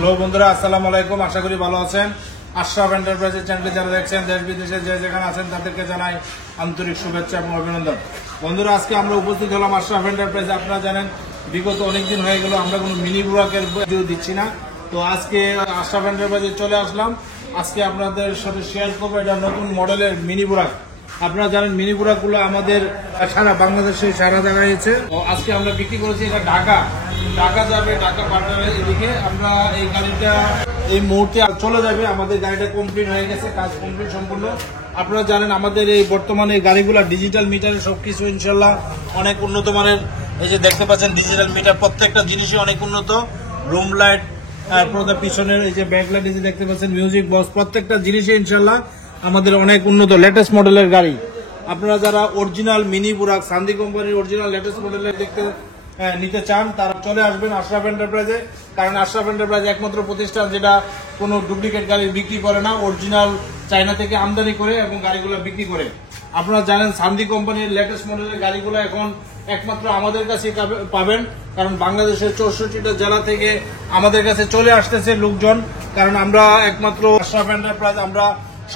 Hello বন্ধুরা, আসসালামু আলাইকুম। আশা করি ভালো আছেন। আশরাফ এন্টারপ্রাইজের চ্যানেলে যারা দেখছেন দেশ বিদেশে যে যেখানে আছেন তাদেরকে জানাই আন্তরিক শুভেচ্ছা এবং অভিনন্দন। বন্ধুরা, আজকে আমরা উপস্থিত হলাম আশরাফ এন্টারপ্রাইজে। আপনারা জানেন বিগত অনেকদিন হয়ে গেল আমরা কোনো মিনি বুরাকের ভিডিও দিচ্ছি না। তো আজকে আশরাফ এন্টারপ্রাইজে চলে আসলাম। আজকে আপনাদের সাথে শেয়ার করবো এটা নতুন মডেলের মিনি বুরাক। আপনারা জানেন মিনি বুরাক গুলো আমাদের সারা বাংলাদেশে সারা জায়গায় আছে। আজকে আমরা বিক্রি করেছি এটা ঢাকা যাবে, ঢাকা পাটনার এদিকে। আমরা এই গাড়িটা এই মুহূর্তে চলে যাবে। আমাদের গাড়িটা কমপ্লিট হয়ে গেছে, কাজ কমপ্লিট সম্পূর্ণ। আপনারা জানেন আমাদের এই বর্তমানে গাড়িগুলো ডিজিটাল মিটারে সবকিছু ইনশাল্লাহ অনেক উন্নত মানের। এই যে দেখতে পাচ্ছেন ডিজিটাল মিটার, প্রত্যেকটা জিনিসই অনেক উন্নত। রুম লাইট, পিছনের এই যে ব্যাক লাইট এই যে দেখতে পাচ্ছেন, মিউজিক বক্স, প্রত্যেকটা জিনিসই ইনশাল্লাহ আমাদের অনেক উন্নত লেটেস্ট মডেলের গাড়ি। আপনারা যারা অরিজিনাল মিনি বুরাক সান্দি কোম্পানির অরিজিনাল লেটেস্ট মডেলের নিতে চান তারা চলে আসবেন আশরাফ এন্টারপ্রাইজে। কারণ আশরাফ এন্টারপ্রাইজ একমাত্র প্রতিষ্ঠান যেটা কোনো ডুপ্লিকেট গাড়ি বিক্রি করে না, অরিজিনাল চায়না থেকে আমদানি করে এবং গাড়িগুলো বিক্রি করে। আপনারা জানেন সান্দি কোম্পানির লেটেস্ট মডেলের গাড়িগুলো এখন একমাত্র আমাদের কাছে পাবেন। কারণ বাংলাদেশের 64টা জেলা থেকে আমাদের কাছে চলে আসতেছে লোকজন। কারণ আমরা একমাত্র আশরাফ এন্টারপ্রাইজ, আমরা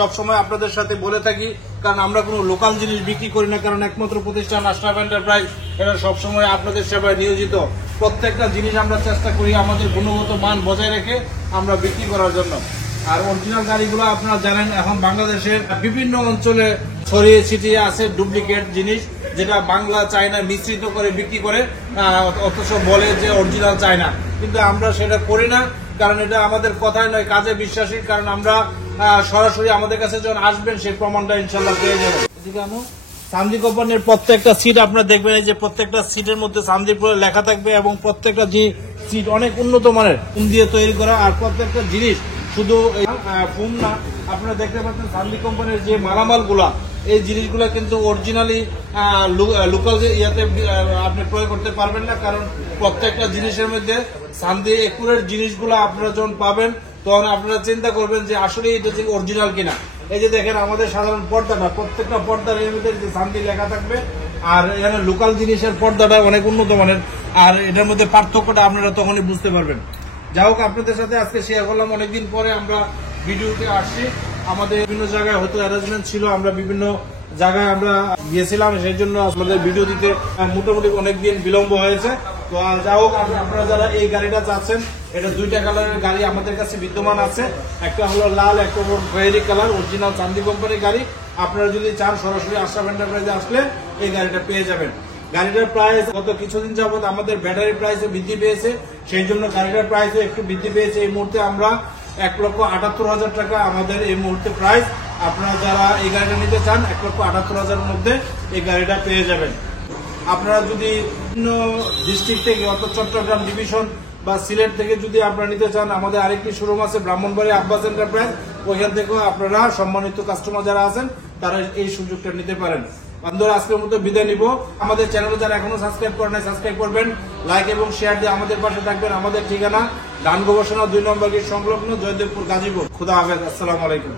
সবসময় আপনাদের সাথে বলে থাকি, কারণ আমরা কোনো লোকাল জিনিস বিক্রি করি না। কারণ একমাত্র প্রতিষ্ঠান আশরাফ এন্টারপ্রাইজ এটা সবসময় আপনাদের সেবায় নিয়োজিত। প্রত্যেকটা জিনিস আমরা চেষ্টা করি আমাদের গুণগত মান বজায় রেখে আমরা বিক্রি করার জন্য। আর অরিজিনাল গাড়িগুলো আপনারা জানেন এখন বাংলাদেশের বিভিন্ন অঞ্চলে ছড়িয়ে ছিটিয়ে আছে ডুপ্লিকেট জিনিস, যেটা বাংলা চায়না মিশ্রিত করে বিক্রি করে, অথচ বলে যে অরিজিনাল চায়না। কিন্তু আমরা সেটা করি না, কারণ এটা আমাদের কথায় নয় কাজে বিশ্বাসী। কারণ আমরা সরাসরি আমাদের কাছে যখন আসবেন সেই প্রমাণটা ইনশাল্লাহ পেয়ে যাবেন। সান্দি কোম্পানির প্রত্যেকটা সিট আপনারা দেখবেন, এই যে প্রত্যেকটা সিটের মধ্যে সান্দিপুর লেখা থাকবে এবং প্রত্যেকটা যে সিট অনেক উন্নত মানের ফোম দিয়ে তৈরি করা। আর প্রত্যেকটা জিনিস শুধু ফোম না, আপনারা দেখতে পাচ্ছেন সান্দি কোম্পানির যে মালামাল গুলা, এই জিনিসগুলো কিন্তু অরিজিনালি লোকাল ইয়াতে আপনি প্রয়োগ করতে পারবেন না। কারণ প্রত্যেকটা জিনিসের মধ্যে সান্দি একুরেট জিনিসগুলো আপনারা যখন পাবেন তখন আপনারা চিন্তা করবেন যে আসলে এটা যে অরিজিনাল কিনা। এই যে দেখেন আমাদের সাধারণ পর্দাটা, প্রত্যেকটা পর্দার এর মধ্যে যে সান্দি লেখা থাকবে। আর এখানে লোকাল জিনিসের পর্দাটা অনেক উন্নত মানের। আর এটার মধ্যে পার্থক্যটা আপনারা তখনই বুঝতে পারবেন। যাই হোক, আপনাদের সাথে আজকে শেয়ার করলাম। অনেকদিন পরে আমরা ভিডিওতে আসছি। আমাদের বিভিন্ন জায়গায় হয়তো অ্যারেঞ্জমেন্ট ছিল, আমরা বিভিন্ন জায়গায় আমরা গিয়েছিলাম, সেই জন্য আমাদের ভিডিও দিতে মোটামুটি অনেকদিন বিলম্ব হয়েছে। তো যাই হোক, আপনারা যারা এই গাড়িটা চাচ্ছেন, এটা দুইটা কালারের গাড়ি আমাদের কাছে বিদ্যমান আছে। একটা হলো লাল, একটা হলো খয়েরি কালার, অরিজিনাল চান্দি কোম্পানির গাড়ি। আপনারা যদি চান সরাসরি আশরাফ এন্টারপ্রাইজে আসলে এই গাড়িটা পেয়ে যাবেন। গাড়িটার প্রাইস গত কিছুদিন যাবত আমাদের ব্যাটারি প্রাইসে বৃদ্ধি পেয়েছে, সেই জন্য গাড়িটার প্রাইসও একটু বৃদ্ধি পেয়েছে। এই মুহূর্তে আমরা 1,78,000 টাকা আমাদের এই মুহূর্তে প্রাইস। আপনারা যারা এই গাড়িটা নিতে চান 1,78,000 মধ্যে এই গাড়িটা পেয়ে যাবেন। আপনারা যদি বিভিন্ন ডিস্ট্রিক্ট থেকে অর্থাৎ চট্টগ্রাম ডিভিশন বা সিলেট থেকে যদি আপনারা নিতে চান, আমাদের আরেকটি শোরুম আছে ব্রাহ্মণবাড়ি আব্বাস এন্টারপ্রাইজ। ওইখান থেকেও আপনারা সম্মানিত কাস্টমার যারা আছেন তারা এই সুযোগটা নিতে পারেন। বন্ধুরা, আজকের মতো বিদায় নিব। আমাদের চ্যানেলে যারা এখনো সাবস্ক্রাইব করেন নাই সাবস্ক্রাইব করবেন, লাইক এবং শেয়ার দিয়ে আমাদের পাশে থাকবেন। আমাদের ঠিকানা ধান গবেষণা 2 নম্বর গেট সংলগ্ন জয়দেবপুর, গাজীপুর। খুদা হাফেজ, আসসালামু আলাইকুম।